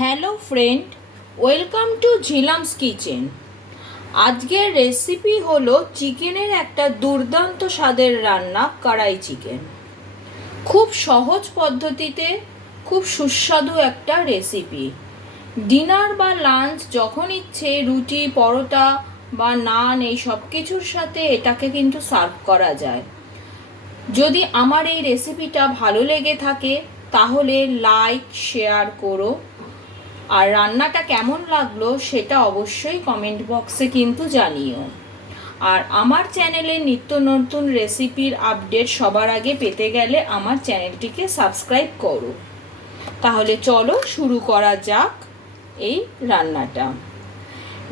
Hello friend, welcome to Jhilam's kitchen. আজকের recipe হলো চিকেনের একটা দুর্দান্ত স্বাদের রান্না, কড়াই চিকেন। খুব সহজ পদ্ধতিতে খুব সুস্বাদু একটা রেসিপি। ডিনার বা লাঞ্চ যখন ইচ্ছে রুটি, পরোটা বা নান এই সব কিছুর সাথে এটাকে কিন্তু সার্ভ করা যায়। যদি আমার এই রেসিপিটা ভালো লেগে থাকে তাহলে লাইক শেয়ার করো, আর রান্নাটা কেমন লাগলো সেটা অবশ্যই কমেন্ট বক্সে কিন্তু জানিও। আর আমার চ্যানেলে নিত্য নতুন রেসিপির আপডেট সবার আগে পেতে গেলে আমার চ্যানেলটিকে সাবস্ক্রাইব করো। তাহলে চলো শুরু করা যাক এই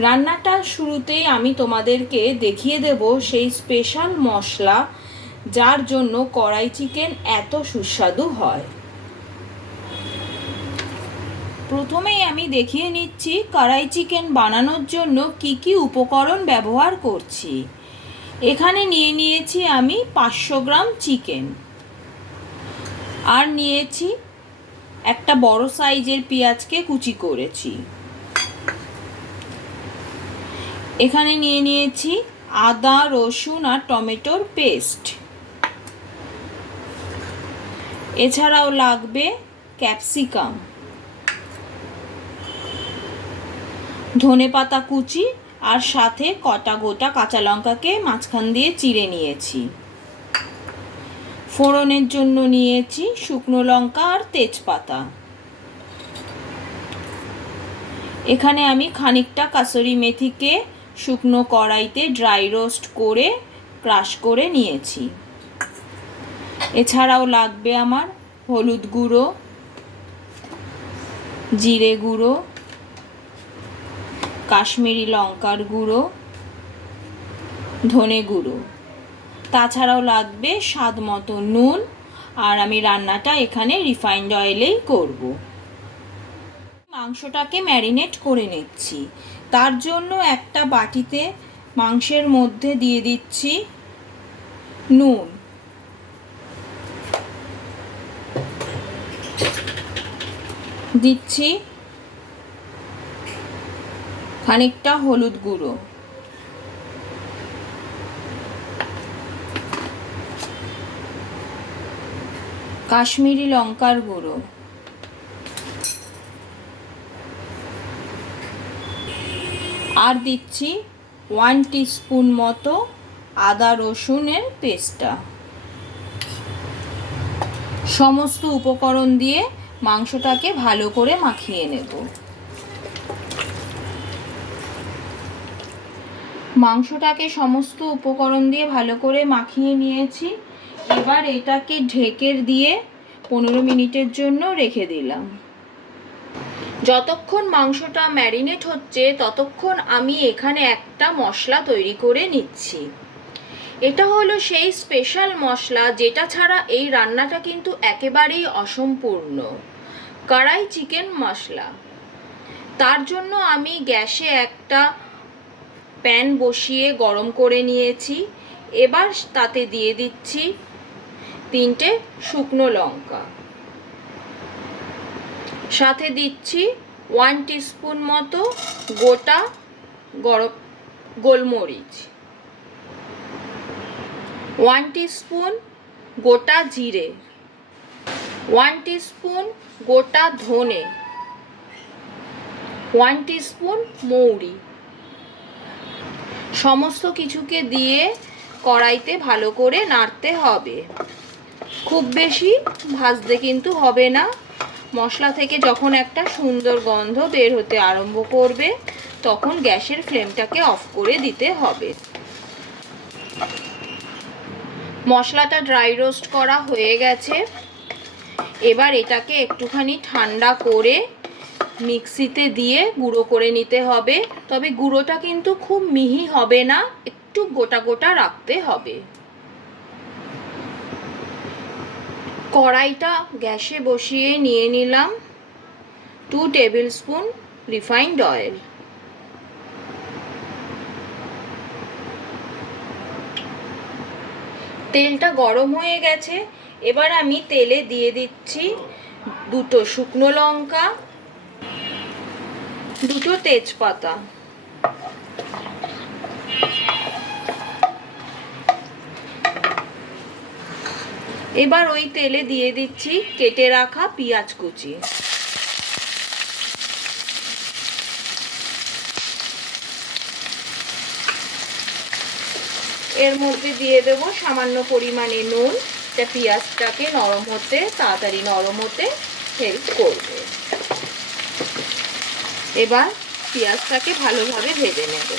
রান্নাটা শুরুতেই আমি তোমাদেরকে দেখিয়ে দেব সেই স্পেশাল মশলা যার জন্য কড়াই চিকেন এত সুস্বাদু হয়। প্রথমেই আমি দেখিয়ে নিচ্ছি কড়াই চিকেন বানানোর জন্য কি কি উপকরণ ব্যবহার করছি। এখানে নিয়ে নিয়েছি আমি 500 গ্রাম চিকেন, আর নিয়েছি একটা বড় সাইজের পেঁয়াজকে কুচি করেছি। এখানে নিয়ে নিয়েছি আদা, রসুন আর টমেটোর পেস্ট। এছাড়াও লাগবে ক্যাপসিকাম, ধনেপাতা কুচি, আর সাথে কটা গোটা কাঁচা লঙ্কাকে মাঝখান দিয়ে চিড়ে নিয়েছি। ফোড়নের জন্য নিয়েছি শুকনো লঙ্কা আর তেজপাতা। এখানে আমি খানিকটা কাসুরি মেথিকে শুকনো কড়াইতে ড্রাই রোস্ট করে ক্রাশ করে নিয়েছি। এছাড়াও লাগবে আমার হলুদ গুঁড়ো, জিরে গুঁড়ো, কাশ্মীরি লঙ্কার গুঁড়ো, ধনে গুঁড়ো। তাছাড়াও লাগবে স্বাদ মতো নুন, আর আমি রান্নাটা এখানে রিফাইন্ড অয়েলেই করব। মাংসটাকে ম্যারিনেট করে নিচ্ছি। তার জন্য একটা বাটিতে মাংসের মধ্যে দিয়ে দিচ্ছি নুন, দিচ্ছি খানিকটা হলুদ গুঁড়ো, কাশ্মীরি লঙ্কার গুঁড়ো, আর দিচ্ছি 1 টিস্পুন মতো আদা রসুনের পেস্টটা। সমস্ত উপকরণ দিয়ে মাংসটাকে ভালো করে মাখিয়ে নেব। মাংসটাকে সমস্ত উপকরণ দিয়ে ভালো করে মাখিয়ে নিয়েছি। এবার এটাকে ঢেকে দিয়ে 15 মিনিটের জন্য রেখে দিলাম। যতক্ষণ মাংসটা ম্যারিনেট হচ্ছে ততক্ষণ আমি এখানে একটা মশলা তৈরি করে নিচ্ছি। এটা হলো সেই স্পেশাল মশলা যেটা ছাড়া এই রান্নাটা কিন্তু একেবারেই অসম্পূর্ণ, কড়াই চিকেন মশলা। তার জন্য আমি গ্যাসে একটা প্যান বসিয়ে গরম করে নিয়েছি। এবার তাতে দিয়ে দিচ্ছি 3টে শুকনো লঙ্কা, সাথে দিচ্ছি 1 টিস্পুন মতো গোটা গোলমরিচ, 1 টিস্পুন গোটা জিরে, 1 টিস্পুন গোটা ধনে, 1 টিস্পুন মৌরি। সমস্ত কিছুকে দিয়ে কড়াইতে ভালো করে নাড়তে হবে। খুব বেশি ভাজতে কিন্তু হবে না। মশলা থেকে যখন একটা সুন্দর গন্ধ বের হতে আরম্ভ করবে তখন গ্যাসের ফ্লেমটাকে অফ করে দিতে হবে। মশলাটা ড্রাই রোস্ট করা হয়ে গেছে। এবার এটাকে একটুখানি ঠান্ডা করে মিক্সিতে দিয়ে গুঁড়ো করে নিতে হবে। তবে গুঁড়োটা কিন্তু খুব মিহি হবে না, একটু গোটা গোটা রাখতে হবে। কড়াইটা গ্যাসে বসিয়ে নিয়ে নিলাম 2 টেবিল স্পুন রিফাইন্ড অয়েল। তেলটা গরম হয়ে গেছে। এবার আমি তেলে দিয়ে দিচ্ছি 2টো শুকনো লঙ্কা, দুটো তেজপাতা, এবার ওই তেলে দিয়ে দিচ্ছি কেটে রাখা পেঁয়াজ কুচি, এর মধ্যে দিয়ে দেব সামান্য পরিমাণে নুন, এটা পেঁয়াজটাকে নরম হতে তাড়াতাড়ি নরম হতে হেল্প করবে। এবার পেঁয়াজটাকে ভালোভাবে ভেজে নেব।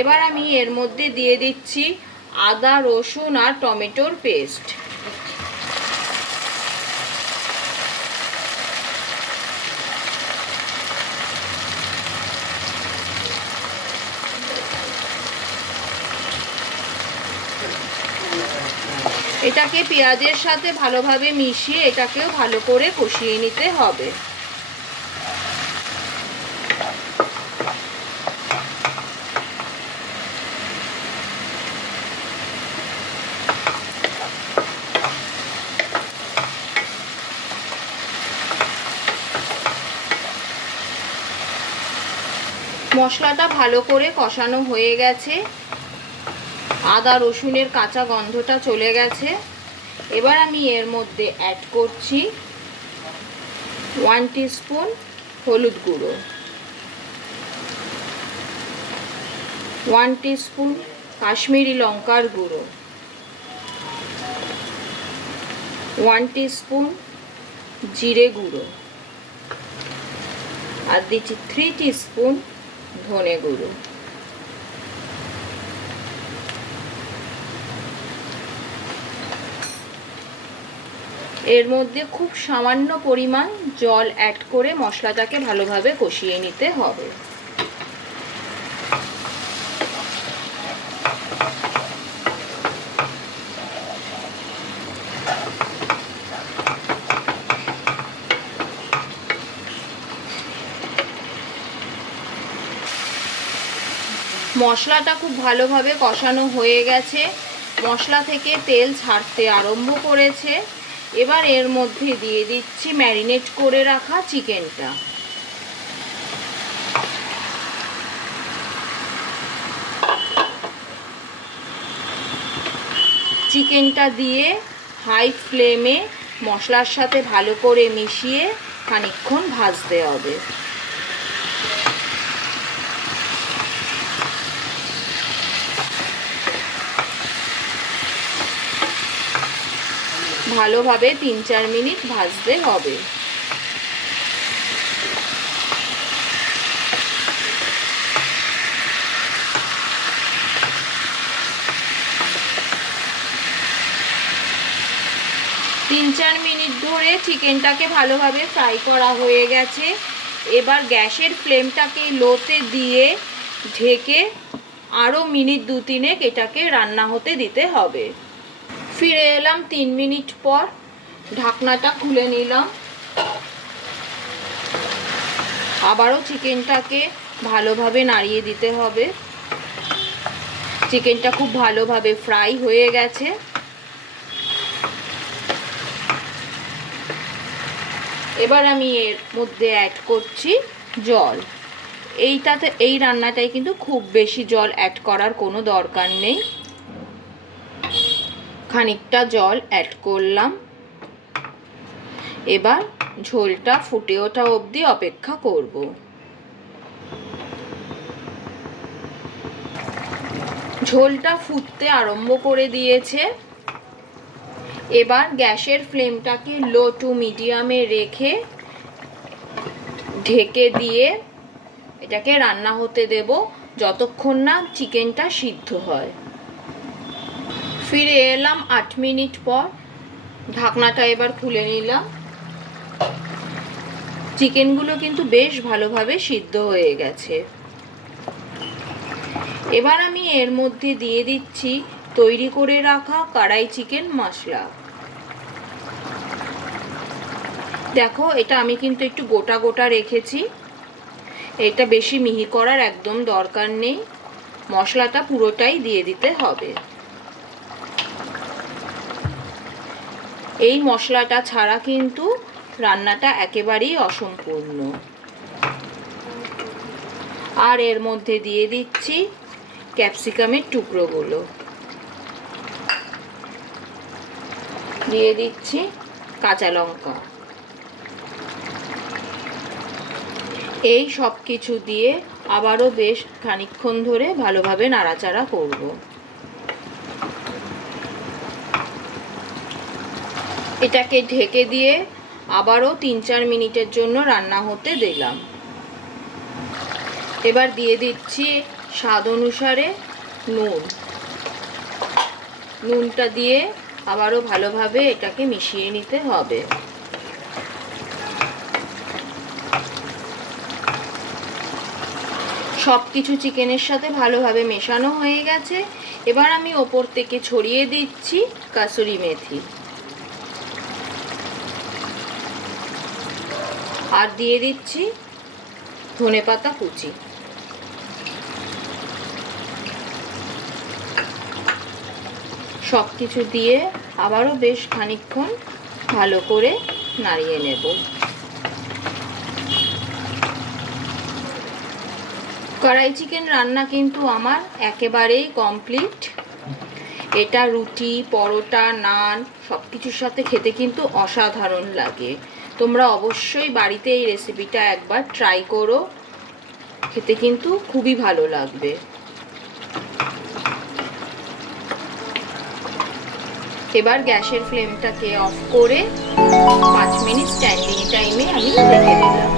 এবার আমি এর মধ্যে দিয়ে দিচ্ছি আদা, রসুন আর টমেটোর পেস্ট। এটাকে পেঁয়াজের সাথে ভালোভাবে মিশিয়ে এটাকেও ভালো করে কষিয়ে নিতে হবে। মশলাটা ভালো করে কষানো হয়ে গেছে, আদা রসুনের কাঁচা গন্ধটা চলে গেছে। এবার আমি এর মধ্যে অ্যাড করছি 1 টিস্পুন হলুদ গুঁড়ো, 1 টিস্পুন কাশ্মীরি লঙ্কার গুঁড়ো, 1 টিস্পুন জিরে গুঁড়ো আর দিচ্ছি 3 টিস্পুন ধনে গুঁড়ো। এর মধ্যে খুব সামান্য পরিমাণ জল অ্যাড করে মশলাটাকে ভালোভাবে কষিয়ে নিতে হবে। মশলাটা খুব ভালোভাবে কষানো হয়ে গেছে, মশলা থেকে তেল ছাড়তে আরম্ভ করেছে। এবার এর মধ্যে দিয়ে দিচ্ছি ম্যারিনেট করে রাখা চিকেনটা। চিকেনটা দিয়ে হাই ফ্লেমে মশলার সাথে ভালো করে মিশিয়ে খানিকক্ষণ ভাজতে হবে। ভালোভাবে 3-4 মিনিট ভাজতে হবে। তিন চার মিনিট ধরে চিকেনটাকে ভালোভাবে ফ্রাই করা হয়ে গেছে। এবার গ্যাসের ফ্লেমটাকে লোতে দিয়ে ঢেকে আরও মিনিট 2-3 এটাকে রান্না হতে দিতে হবে। ফিরে এলাম 3 মিনিট পর, ঢাকনাটা খুলে নিলাম। আবারও চিকেনটাকে ভালোভাবে নাড়িয়ে দিতে হবে। চিকেনটা খুব ভালোভাবে ফ্রাই হয়ে গেছে। এবার আমি এর মধ্যে অ্যাড করছি জল। এই রান্নাটায় কিন্তু খুব বেশি জল অ্যাড করার কোনো দরকার নেই। খানিকটা জল অ্যাড করলাম। এবার ঝোলটা ফুটে ওঠা অবধি অপেক্ষা করব। ঝোলটা ফুটতে আরম্ভ করে দিয়েছে। এবার গ্যাসের ফ্লেমটাকে লো টু মিডিয়ামে রেখে ঢেকে দিয়ে এটাকে রান্না হতে দেব যতক্ষণ না চিকেনটা সিদ্ধ হয়। ফিরে এলাম 8 মিনিট পর। ঢাকনাটা এবার খুলে নিলাম। চিকেনগুলো কিন্তু বেশ ভালোভাবে সিদ্ধ হয়ে গেছে। এবার আমি এর মধ্যে দিয়ে দিচ্ছি তৈরি করে রাখা কড়াই চিকেন মশলা। দেখো, এটা আমি কিন্তু একটু গোটা গোটা রেখেছি। এটা বেশি মিহি করার একদম দরকার নেই, মশলাটা পুরোটাই দিয়ে দিতে হবে। এই মশলাটা ছাড়া কিন্তু রান্নাটা একেবারেই অসম্পূর্ণ। আর এর মধ্যে দিয়ে দিচ্ছি ক্যাপসিকামের টুকরোগুলো, দিয়ে দিচ্ছি কাঁচা লঙ্কা। এই সব কিছু দিয়ে আবারও বেশ খানিকক্ষণ ধরে ভালোভাবে নাড়াচাড়া করব। এটাকে ঢেকে দিয়ে আবারও 3-4 মিনিটের জন্য রান্না হতে দিলাম। এবার দিয়ে দিচ্ছি স্বাদ অনুসারে নুন। নুনটা দিয়ে আবারও ভালোভাবে এটাকে মিশিয়ে নিতে হবে। সব কিছু চিকেনের সাথে ভালোভাবে মেশানো হয়ে গেছে। এবার আমি ওপর থেকে ছড়িয়ে দিচ্ছি কাসুরি মেথি, আর দিয়ে দিচ্ছি ধনেপাতা কুচি। সব কিছু দিয়ে আবারও বেশ খানিকক্ষণ ভালো করে নাড়িয়ে নেব। কড়াই চিকেন রান্না কিন্তু আমার একেবারেই কমপ্লিট। এটা রুটি, পরোটা, নান সব কিছুর সাথে খেতে কিন্তু অসাধারণ লাগে। তোমরা অবশ্যই বাড়িতে এই রেসিপিটা একবার ট্রাই করো, খেতে কিন্তু খুবই ভালো লাগবে। এবার গ্যাসের ফ্লেমটাকে অফ করে 5 মিনিট স্ট্যান্ডিং টাইমে আমি রেখে দিলাম।